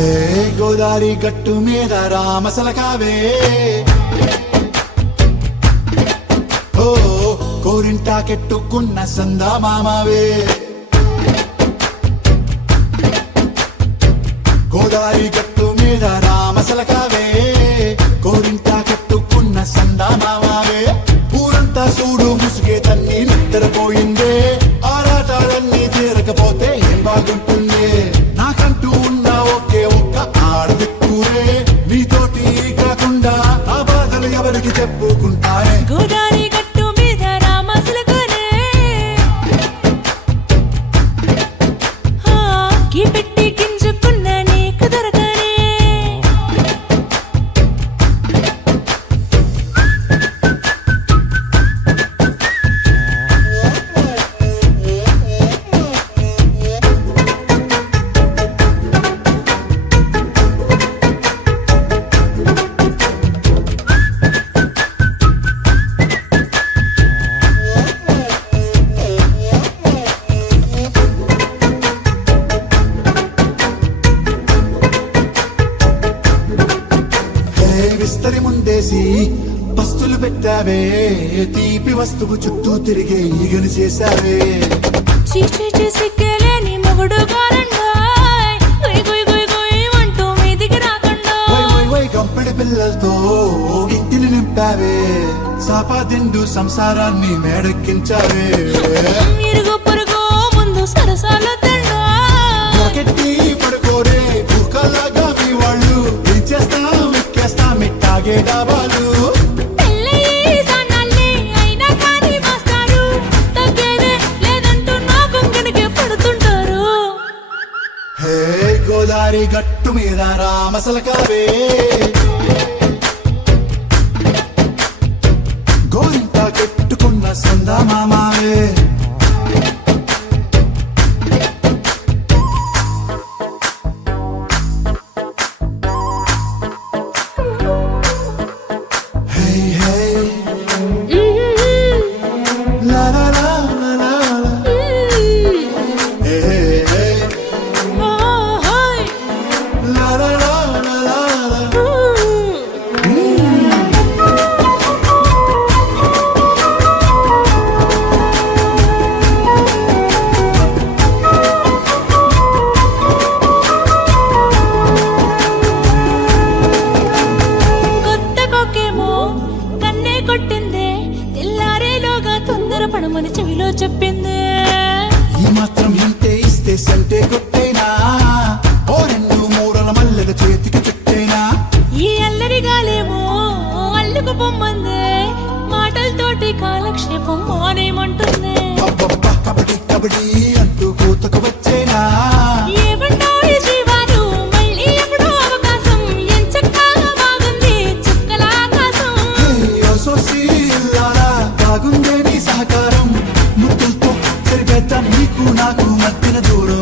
హే గోదారి గట్టు మీద రామసలకావే ఓ కోరింటా కెట్టుకున్న సందా మామావే గోదారి గట్టు మీద రామసలకావే కోరింటా కెట్టుకున్న సందా మామావే ఊరంతా చూడు ముసుగే తన్ని నిద్రపోయిందే ఆరాటాలన్నీ తీరకపోతే ఏం బాగుంటుంది నాకంటూ ఉన్న ఒకే ఒక్క ఆడదిక్కురే నీతోటి కాకుండా ఆ బాధలు ఎవరికి చెప్పుకుంటారే గోదారి గట్టు మీద రామసలకానే కీ పెట్టి గింజుకున్న నీకు దొరకనే విస్తరి ముందేసి పస్తులు పెట్టావే తీపి వస్తువు చుట్టూ తిరిగే ఈగను చేశావే చీచి సిగ్గలేని మొగుడు గారండాయ్ గుయ్ గుయ్ గుయ్ గుయ్ అంటూ మీదికి రాకుండా వై గంపెడి పిల్లలతో ఇంటిని నింపావే సాపాదిండు సంసారాన్ని మేడెక్కించావే ఇరుగు పొరుగు ముందు సరసాల తండా రాకెట్టి పడుకోరే కుక్కలాగా మీ వాళ్ళు ఏం చేస్తాం ఎక్కేస్తాం ఇట్టాగే డాబాలు పెళ్ళయి సన్నాళ్ళే అయినా కానీ మాస్తారు తగ్గేదే లేదంటూ నా కొంగనికి పడుతుంటారు హే గోదారి గట్టు మీద రామసలకావే గోరింటా కెట్టుకున్న సందా మామావే Hey, hey, la la la la la la. Hey, hey, hey, la la la la la la. కొత్త కొక్కేమో కన్నే కొట్టిందే తెల్లారేలోగా తొందర పడమని చెవిలో చెప్పిందే ఈ మాత్రం ఇంతే ఇస్తే సంటే కొట్టేనా ఓ రెండు మూరల మల్లెల చేతికి చుట్టేనా ఈ అల్లరి గాలేమో అల్లుకు పొమ్మందే మాటలతోటి కాలక్షేపం మానేయమంటుంది అబ్బబ్బా కబడ్డీ కబడ్డీ అంటూ కూతకు వచ్చేనా ఏమంటావు శ్రీవారు మళ్ళీ ఎప్పుడో అవకాశం ఎంచక్కా బాగుంది చుక్కల ఆకాశం సోసి ఇల్లారా బాగుందే నీ సహకారం ముద్దులతో సరిపెద్దాం నీకు నాకు మధ్యన దూరం